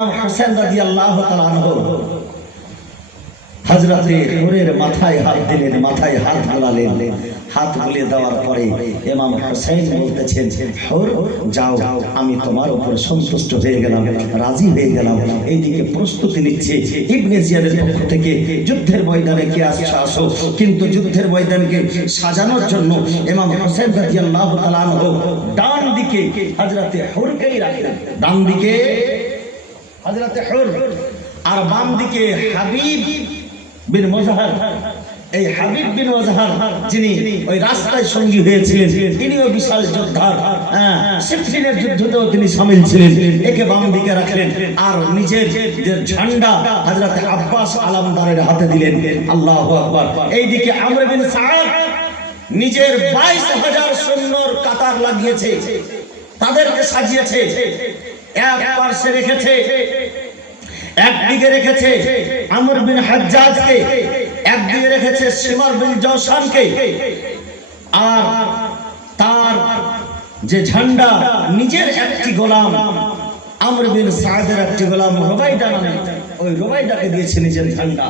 হাসান রাদিয়াল্লাহু তাআলা আনহু হযরতে হুরের মাথায় হাত দিলেন, মাথায় হাত বুলালেন। হাত বুলিয়ে দেওয়ার পরে ইমাম হুসাইন বলতেছেন, হুর যাও, আমি তোমার উপর সন্তুষ্ট হয়ে গেলাম, রাজি হয়ে গেলাম। এইদিকে প্রস্তুতি নিচ্ছে ইবনে জিয়াদের পক্ষ থেকে, যুদ্ধের ময়দানে কে আসছে আসো, কিন্তু যুদ্ধের ময়দানকে সাজানোর জন্য ইমাম হুসাইন রাদিয়াল্লাহু তাআলা আনহু ডান দিকে হযরতে হুরকেই রাখলেন, ডান দিকে হযরতে হুর আর বাম দিকে হাবিব বিন মুজহার। এই হাবিব বিন মুজহার যিনি ওই রাস্তায় সঙ্গী হয়েছিলেন, তিনিও বিশাল যোদ্ধা, সিফফিনের যুদ্ধতেও তিনি শামিল ছিলেন। একে বাম দিকে রাখলেন আর নিজের যে ঝান্ডা হযরতে আব্বাস আলামদারের হাতে দিলেন। আল্লাহু আকবার। এইদিকে আমর বিন সাদ নিজের 22,000 সৈন্যর কাতার লাগিয়েছে, তাদেরকে সাজিয়েছে। এক পাশে রেখেছে, একদিকে রেখেছে আমর বিন হাজ্জাজকে, একদিকে রেখেছে শিমার বিন জওশানকে, আর তার যে ঝান্ডা নিজের একটি গোলাম আমর বিন সাদের একটি গোলাম রুবাইদা নামে, ওই রুবাইদাকে দিয়েছে নিজের ঝান্ডা।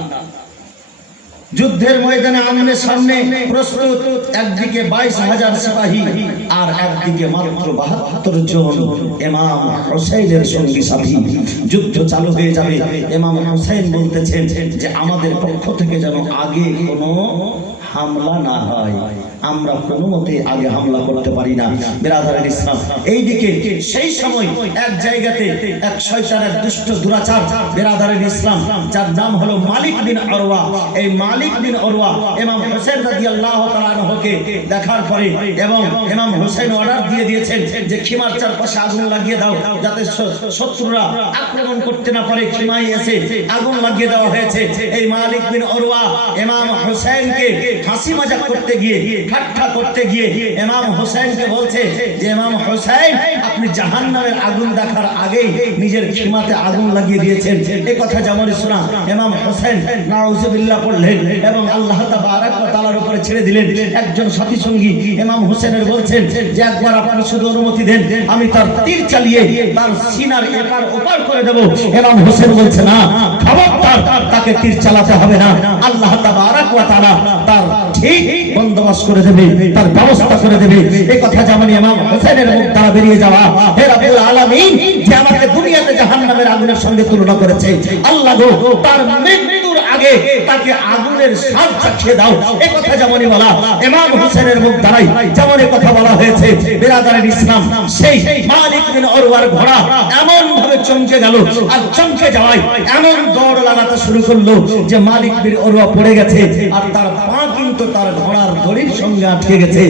যুদ্ধের ময়দানে আমনে সামনে প্রস্তুত, একদিকে 22,000 সিপাহী আর একদিকে মাত্র 72 জন ইমাম হুসাইনের সঙ্গী সাথী। যুদ্ধ চালু হয়ে যাবে। ইমাম হুসাইন বলতেছেন যে আমাদের পক্ষ থেকে যেন আগে কোনো হামলা না হয়, আমরা কোনো মতে আগে হামলা করতে পারি না। বিরাদরান ইসলাম, এইদিকে সেই সময় এক জায়গাতে এক শয়তানের দুষ্ট দুরাচার, বিরাদরান ইসলাম, যার নাম হলো মালিক বিন উরওয়া। এই মালিক বিন উরওয়া ইমাম হুসাইন রাদিয়াল্লাহু তাআলা আনহুকে দেখার পরে এবং ইমাম হুসাইন অর্ডার দিয়ে দিয়েছেন যে খিমার চারপাশে আগুন লাগিয়ে দাও, যাতে শত্রুরা আক্রমণ করতে না পারে। খিমায় এসে আগুন লাগিয়ে দেওয়া হয়েছে। এই মালিক বিন উরওয়া ইমাম হুসাইনকে হাসি মজাক করতে গিয়ে, ঠাট্টা করতে গিয়ে ইমাম হুসাইনকে বলছে যে ইমাম হুসাইন, আপনি জাহান্নামের আগুন দেখার আগেই নিজের খিমাতে আগুন লাগিয়ে দিয়েছেন। এই কথা যেমন শোনা, ইমাম হুসাইন নাউজুবিল্লাহ পড়লেন এবং আল্লাহ তাবারক ওয়া তাআলার উপরে ছেড়ে দিলেন। একজন সাথী সঙ্গী ইমাম হুসাইনের বলছেন যে একবার আপনি শুধু অনুমতি দেন, আমি তার তীর চালিয়ে তার সিনার এপার ওপার করে দেব। ইমাম হুসাইন বলছে, না, খবরদার, তাকে তীর চালাতে হবে না। আল্লাহ তাবারক ওয়া তাআলা তার ঠিক বন্দোবস্ত করে দেবে, তার ব্যবস্থা করে দেবে। এই কথা যেমন ইমাম হুসাইনের মুখ দ্বারা বেরিয়ে যাওয়া, হে রব্বুল আলামিন, যে আমাকে দুনিয়াতে জাহান্নামের আগুনের সঙ্গে তুলনা করেছে, আল্লাহ গো, তার মৃত্যুর আগে তাকে আগুনের স্বাদ চাখিয়ে দাও। এই কথা যেমনই বলা ইমাম হুসাইনের মুখ দ্বারাই যেমন এই কথা বলা হয়েছে। বিরাদরান ইসলাম, সেই মালিক বিন উরওয়ার ঘোড়া এমন ভাবে চমকে গেল, আর চমকে যাওয়ায় এমন দৌড় লাগাতে শুরু করলো যে মালিক বিন উরওয়া পড়ে গেছে, আর তার পা কিন্তু তার ঘোড়ার দড়ির সঙ্গে আটকে গেছে।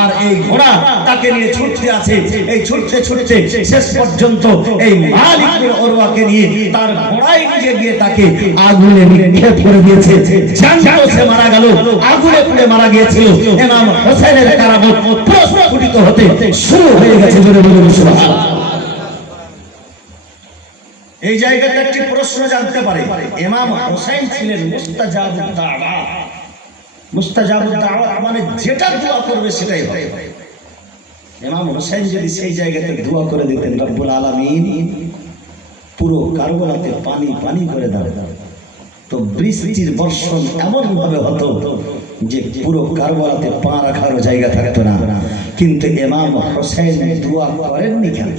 আর এই ঘোড়া তাকে নিয়ে ছুটতে আছে। এই ছুটতে ছুটতে শেষ পর্যন্ত এই মালিক বিন উরওয়াকে নিয়ে তার ঘোড়ায় নিয়ে গিয়ে তাকে আগুনে নিক্ষেপ করে দিয়েছে। জ্যান্ত সে মারা গেল, আগুনে পুড়ে মারা গিয়েছিল। ইমাম হুসাইনের কারামত প্রস্ফুটিত হতে শুরু হয়ে গেছে। জোরে বলুন সুবহানাল্লাহ। এই জায়গাতে একটি প্রশ্ন জানতে পারে, ইমাম হুসাইন ছিলেন মুস্তাজাবুদ দাওয়া। মুস্তাজাবুদ দাওয়া মানে যেটা দোয়া করবে সেটাই হবে। ইমাম হুসাইন যদি সেই জায়গাতে দোয়া করে দিতেন, রব্বুল আলামিন পুরো কারবালাতে পানি পানি করে দাও, তো বৃষ্টির বর্ষণ এমন ভাবে হতো যে পুরো কারবালাতে পা রাখারও জায়গা থাকতো না। কিন্তু ইমাম হুসাইন দোয়া করেননি কেন?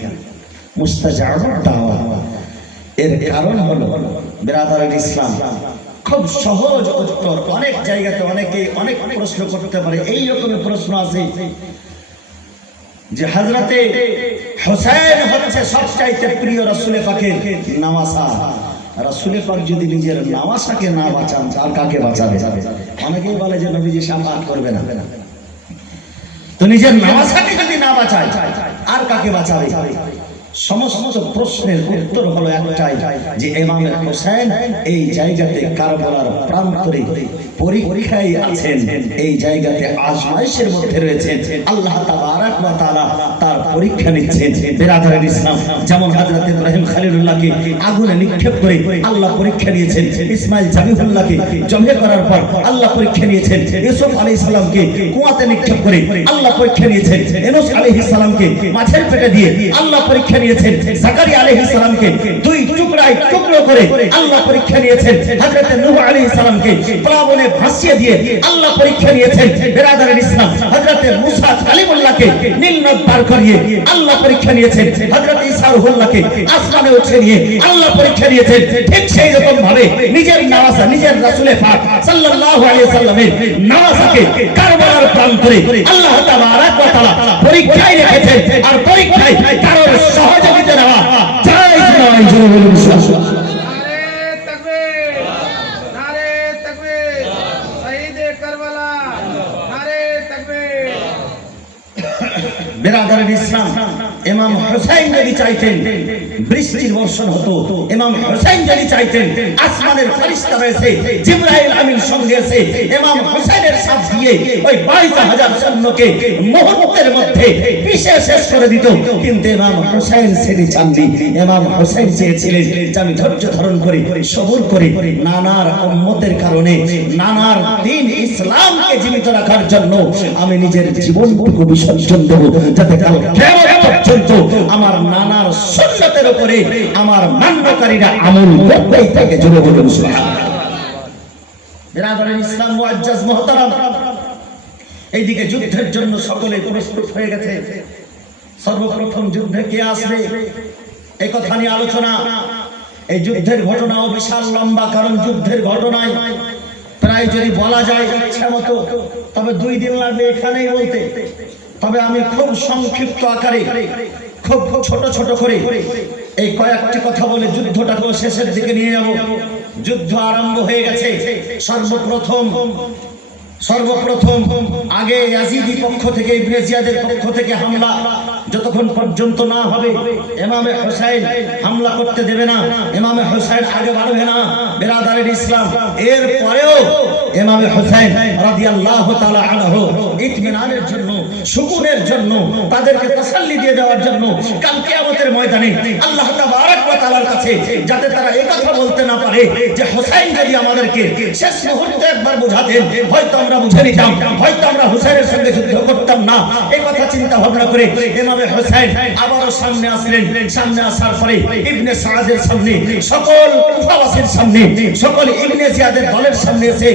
মুস্তাজাবুদ দাওয়া এর কারণ হলো, বিরাদরান ইসলাম, খুব সহজ উত্তর। অনেক জায়গাতে অনেকে অনেক প্রশ্ন করতে পারে। এই রকমের প্রশ্ন আছে যে হযরতে হুসাইন হচ্ছে সবচাইতে প্রিয় রাসূল পাকের নাওয়াসা। রাসূল পাক যদি নিজের নাওয়াসাকে না বাঁচান, আর কাকে বাঁচাবে? অনেকেই বলে যে নবীজি শাফাআত করবে না, তো নিজের নাওয়াসাকে যদি না বাঁচায় আর কাকে বাঁচাবে? সমস্ত প্রশ্নের উত্তর হলো একটাই, যে ইমাম হুসাইন এই জায়গাতে কারবালার প্রান্তরে পরীক্ষায় আছেন, এই জায়গাতে আজমাইশের মধ্যে রয়েছেন। আল্লাহ তাবারক ওয়া তাআলা তার পরীক্ষা নিচ্ছেন। বিরাদরান ইসলাম, যেমন হযরত ইব্রাহিম খলিলুল্লাহকে আগুনে নিক্ষেপ করে আল্লাহ পরীক্ষা নিয়েছেন, ইসমাইল জাবিহুল্লাহকে জবে করার পর আল্লাহ পরীক্ষা নিয়েছেন, ইউসুফ আলাইহিস সালামকে কুয়াতে নিক্ষেপ করে আল্লাহ পরীক্ষা নিয়েছেন, ইউনূস আলাইহিস সালামকে মাছের পেটে দিয়ে আল্লাহ পরীক্ষা নিয়েছেন, জাকারিয়া আলাইহিস সালামকে দুই টুকরায় টুকরো করে আল্লাহ পরীক্ষা নিয়েছেন। হযরত নূহ আলাইহিস সালামকে প্লাবনে ভাসিয়ে দিয়ে আল্লাহ পরীক্ষা নিয়েছেন। বিরাদরান ইসলাম হযরত মুসা কালিমুল্লাহকে নীল নদ পার করিয়ে আল্লাহ পরীক্ষা নিয়েছেন। হযরত ঈসা রূহুল্লাহকে আসমানে উঠিয়ে নিয়ে আল্লাহ পরীক্ষা নিয়েছেন। ঠিক সেই রকম ভাবে নিজের নওয়াজা, নিজের রাসূলে পাক সাল্লাল্লাহু আলাইহি সাল্লামের নওয়াজাকে কারবালার প্রান্তরে আল্লাহ তাবারাক ওয়া তাআলা পরীক্ষায় রেখেছেন। আর পরীক্ষায় কারোর সহযোগিতা নেওয়া জায়েজ নয়। জোরে বলুন সুবহানাল্লাহ। বিরাদরান ইসলাম ইমাম হুসাইন যদি চাইতেন বৃষ্টির বর্ষণ হতো, ইমাম হুসাইন যদি চাইতেন আসমানের ফেরেশতা রয়েছে, জিবরাইল আমিন সঙ্গে আছে, ইমাম হুসাইনের সাথ দিয়ে ওই 22,000 সৈন্যকে মুহূর্তের মধ্যে পিষে শেষ করে দিত। কিন্তু ইমাম হুসাইন সেটি চাননি। ইমাম হুসাইন চেয়েছিলেন যে আমি ধৈর্য ধারণ করে সবর করে নানার উম্মতের কারণে, নানার দ্বীন ইসলামকে জীবিত রাখার জন্য আমি নিজের জীবনটুকু বিসর্জন দেব, যাতে কাল কিয়ামত পর্যন্ত আমার নানার সুন্নতের উপরে আমার মান্যকারীরা আমল করতেই থাকে। জোরে বলুন সুবহানাল্লাহ। বিরাদরান ইসলাম মুআজ্জাজ মুহতারাম, এইদিকে যুদ্ধের জন্য সকলে প্রস্তুত হয়ে গেছে। সর্বপ্রথম যুদ্ধে কে আসবে এই কথা নিয়ে আলোচনা। এই যুদ্ধের ঘটনাও বিশাল লম্বা, কারণ যুদ্ধের ঘটনায় প্রায় যদি বলা যায় ইচ্ছা মতো, তবে 2 দিন লাগবে এখানেই বলতে। তবে আমি খুব সংক্ষিপ্ত আকারে, খুব ছোট ছোট করে এই কয়েকটি কথা বলে যুদ্ধটাকে শেষের দিকে নিয়ে যাব। যুদ্ধ আরম্ভ হয়ে গেছে। সর্বপ্রথম আগে ইয়াজিদি পক্ষ থেকে, ইবনে জিয়াদের পক্ষ থেকে হামলা। যতক্ষণ পর্যন্ত না হবে ইমামে হুসাইন হামলা করতে দেবে না, ইমামে হুসাইন আগে বাড়বে না। বিরাদরান ইসলাম এর পরেও ইমামে হুসাইন রাদিয়াল্লাহু তাআলা আনহু ইতমিনানের জন্য, সুকুনের জন্য, তাদেরকে তাসাল্লি দিয়ে দেওয়ার জন্য কাল কিয়ামতের ময়দানে আল্লাহ তাবারক ওয়া তাআলার কাছে যাতে তারা এই কথা বলতে না পারে যে হুসাইন যদি আমাদেরকে শেষ মুহূর্তে একবার বোঝাতেন, হয়তো আমরা বুঝে নিতাম, হয়তো আমরা হুসাইনের সঙ্গে যুদ্ধ করতাম না। এই কথা চিন্তা ভাবনা করে ইমামে হুসাইন আবারও সামনে আসলেন। সামনে আসার পরে ইবনে সাআদের সামনে, সকল কুফাবাসীর সামনে, সকল ইবনে জিয়াদের দলের সামনে এসে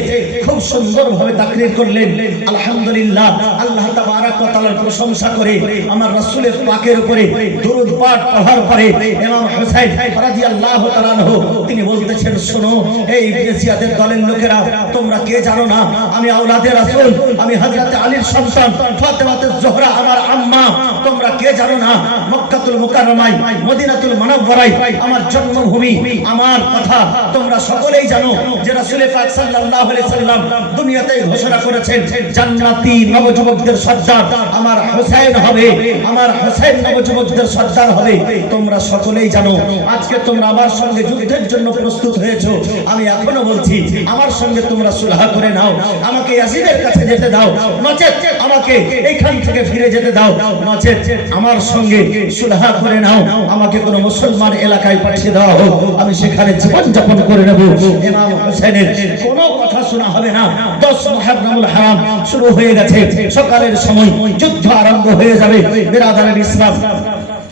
খুব সুন্দরভাবে তাকরীর করলেন। আলহামদুলিল্লাহ, আল্লাহ তাবারক ওয়া তাআলার প্রশংসা করে আমার রাসূলের পাকের উপরে দরুদ পাঠ পড়ার পরে ইমাম হুসাইন রাদিয়াল্লাহু তাআলা আনহু তিনি বলতেছেন, শোনো এই ইবনে জিয়াদের দলের লোকেরা, তোমরা কে জানো না আমি আওলাদে রাসূল, আমি হযরত আলীর সন্তান, ফাতেমাতুজ জোহরা আমার আম্মা। তোমরা কে জানো না মক্কাতুল মুকাররমায়, মদিনাতুল মুনাওয়ারায় আমার জন্মভূমি। আমার কথা তোমরা সকলেই জানো যে রাসূল পাক সাল্লাল্লাহু আলাইহি সাল্লাম দুনিয়াতে ঘোষণা করেছেন জান্নাতি নবযুবকদের সর্দার আমার হুসাইন হবে, আমার হুসাইন নবযুবকদের সর্দার হবে। তোমরা সকলেই জানো। আজকে তোমরা আমার সঙ্গে যুদ্ধের জন্য প্রস্তুত হয়েছো। আমি এখনো বলছি আমার সঙ্গে তোমরা সুলহ করে নাও, আমাকে ইয়াজিদের কাছে যেতে দাও, নচেত আমাকে এইখান থেকে ফিরে যেতে দাও, নচেত আমার সঙ্গে সুলহ করে নাও, আমাকে কোনো মুসলমান এলাকায় পাঠিয়ে দেওয়া হোক, আমি সেখানে জীবন যাপন করে নেব। ইমাম হুসাইনের কোনো কথা শোনা হবে না। 10 মুহররমুল হারাম শুরু হয়ে গেছে, সকালের সময় যুদ্ধ আরম্ভ হয়ে যাবে। বিরাদরান ইসলাম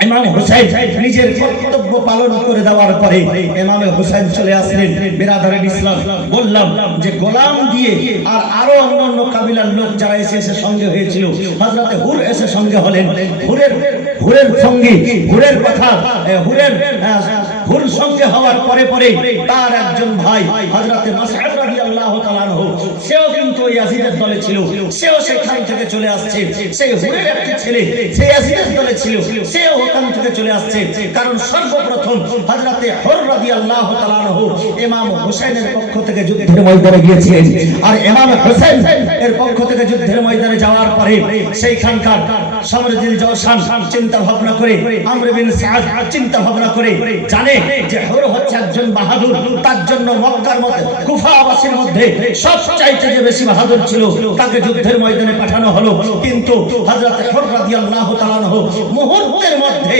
ইমাম হুসাইন নিজের কর্তব্য পালন করে দেওয়ার পরে ইমাম হুসাইন চলে আসলেন। বিরাদরান ইসলাম বললাম যে গোলাম দিয়ে আর আরো অন্যান্য কাবিলার লোক যারা এসে সঙ্গে হয়েছিল, হযরতে হুর এসে সঙ্গে হলেন। হুরের সঙ্গে হুরের কথা হুর সঙ্গে হওয়ার পরে তার একজন ভাই হযরতে মাসউদ রাদিয়াল্লাহু তাআলা আনহু, সেও কিন্তু ইয়াজিদের দলে ছিল, সেও সেখান থেকে চলে আসছে। সেই হুরের একটি ছেলে সে ইয়াজিদের দলে ছিল, সেও ওখান থেকে চলে আসছে। কারণ সর্বপ্রথম হযরতে হুর রাদিয়াল্লাহু তাআলা আনহু ইমাম হুসাইনের পক্ষ থেকে যুদ্ধের ময়দানে গিয়েছিলেন। আর ইমাম হুসাইন এর পক্ষ থেকে যুদ্ধের ময়দানে যাওয়ার পরে সেইখানকার সমরদিল জওশান চিন্তা ভাবনা করে, আমর বিন সাদ চিন্তা ভাবনা করে জানে যে হুর হচ্ছে একজন বাহাদুর, তার জন্য মক্কার মধ্যে কুফাবাসীর মধ্যে সবচাইতে যে বেশি বাহাদুর ছিল তাকে যুদ্ধের ময়দানে পাঠানো হলো। কিন্তু হযরত হুর রাদিয়াল্লাহু তাআলা আনহু মুহূর্তের মধ্যে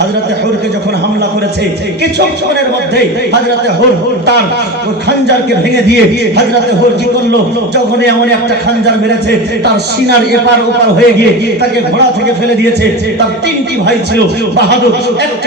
হযরত হুরকে যখন হামলা করেছে, কিছুক্ষণের মধ্যে হযরত হুর তার ওই খঞ্জরকে ভেঙে দিয়ে হযরত হুর কি করলো, যখন এমন একটা খঞ্জর মেরেছে তার সিনার এপার ওপার হয়ে গিয়ে তাকে ঘোড়া থেকে ফেলে দিয়েছে। তার তিনটি ভাই ছিল বাহাদুর,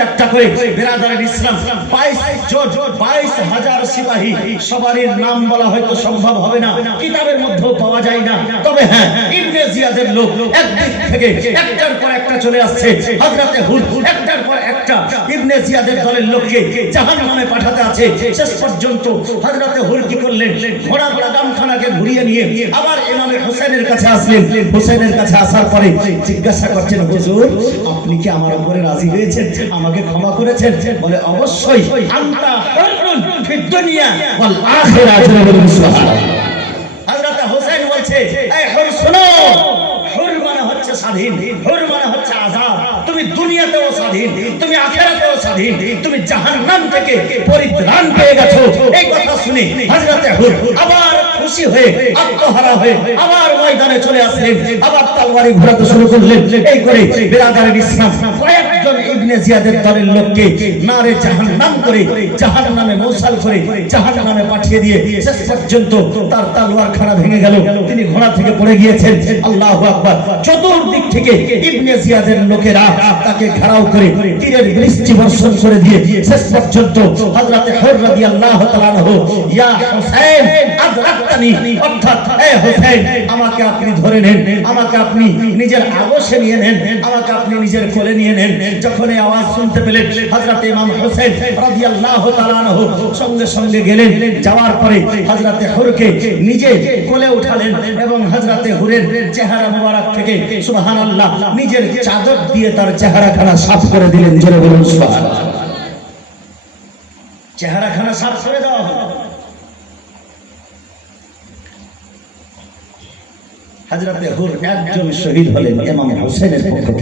একটা করে বিরাদার ইসলাম 22,000 সিপাহী, সবারই নাম বলা হয়তো সম্ভব হবে না, কিতাবের মধ্যেও পাওয়া যায় না। তবে হ্যাঁ, ইবনে জিয়াদের লোক একদিক থেকে একটার পর একটা চলে আসছে। হযরত হুর একটার পর একটা ইবনে জিয়াদের দলের লোককে জাহান্নামে পাঠাতে আছে। শেষ পর্যন্ত হযরত হুর কি করলেন, ঘোড়া লাগামখানাকে ঘুরিয়ে নিয়ে আবার ইমামে হোসেনের কাছে আসলেন। হোসেনের কাছে আসার পরে জিজ্ঞাসা করছেন, হুজুর আপনি কি আমার উপরে রাজি হয়েছেন, আমাকে ক্ষমা করেছেন? বলে অবশ্যই। আনতা হুরুন ফিদ দুনিয়া ওয়াল আখিরাহ। সুবহানাল্লাহ। হযরত হোসেন বলছে, এই হুর শোনো, হুর মানে হচ্ছে স্বাধীন, হুর মানে হচ্ছে আজাদ। তুমি দুনিয়াতেও স্বাধীন, তুমি আখিরাতেও স্বাধীন, তুমি জাহান্নাম থেকে পরিত্রাণ পেয়ে গেছো। এই কথা শুনে হযরত হুর আবার খুশি হয়ে আত্মহারা হয়ে আবার ময়দানে চলে আসলেন, আবার তলোয়ারি ঘোরাতে শুরু করলেন। এই করে বিরাদারের ইসলাম কয়েকজন ইবনে জিয়াদের দলের লোককে নারে জাহান্নাম করে জাহান্নামে মৌসাল করে জাহান্নামে পাঠিয়ে দিয়ে শেষ পর্যন্ত তার তলোয়ারখানা ভেঙে গেল, তিনি ঘোড়া থেকে পড়ে গিয়েছেন। আল্লাহু আকবার। চতুর্দিক থেকে ইবনে জিয়াদের লোকেরা তাকে ঘেরাও করে তীরের বৃষ্টি বর্ষণ করে দিয়ে শেষ পর্যন্ত হযরত হুর রাদিয়াল্লাহু তাআলা আনহু, ইয়া হুসাইন আদরাকতানি, অর্থাৎ এ হুসাইন আমাকে আপনি ধরে নেন, আমাকে আপনি নিজের আগসে নিয়ে নেন, আমাকে আপনি নিজের কোলে নিয়ে নেন। যখন এই আওয়াজ শুনতে পেলেন হযরত ইমাম হুসাইন রাদিয়াল্লাহু তাআলা আনহু সঙ্গে সঙ্গে গেলেন। যাওয়ার পরে হযরত হুরকে নিজে কোলে উঠালেন এবং হযরত হুরের চেহারা মোবারক থেকে সুবহানাল্লাহ নিজের চাদর দিয়ে তার চেহারাখানা সাফ করে দিলেন। জোরে বলুন সুবহানাল্লাহ। চেহারাখানা সাফ করে দেওয়া হলো। হযরত হুর একজন শহীদ হলেন ইমাম হোসেনের পক্ষ থেকে।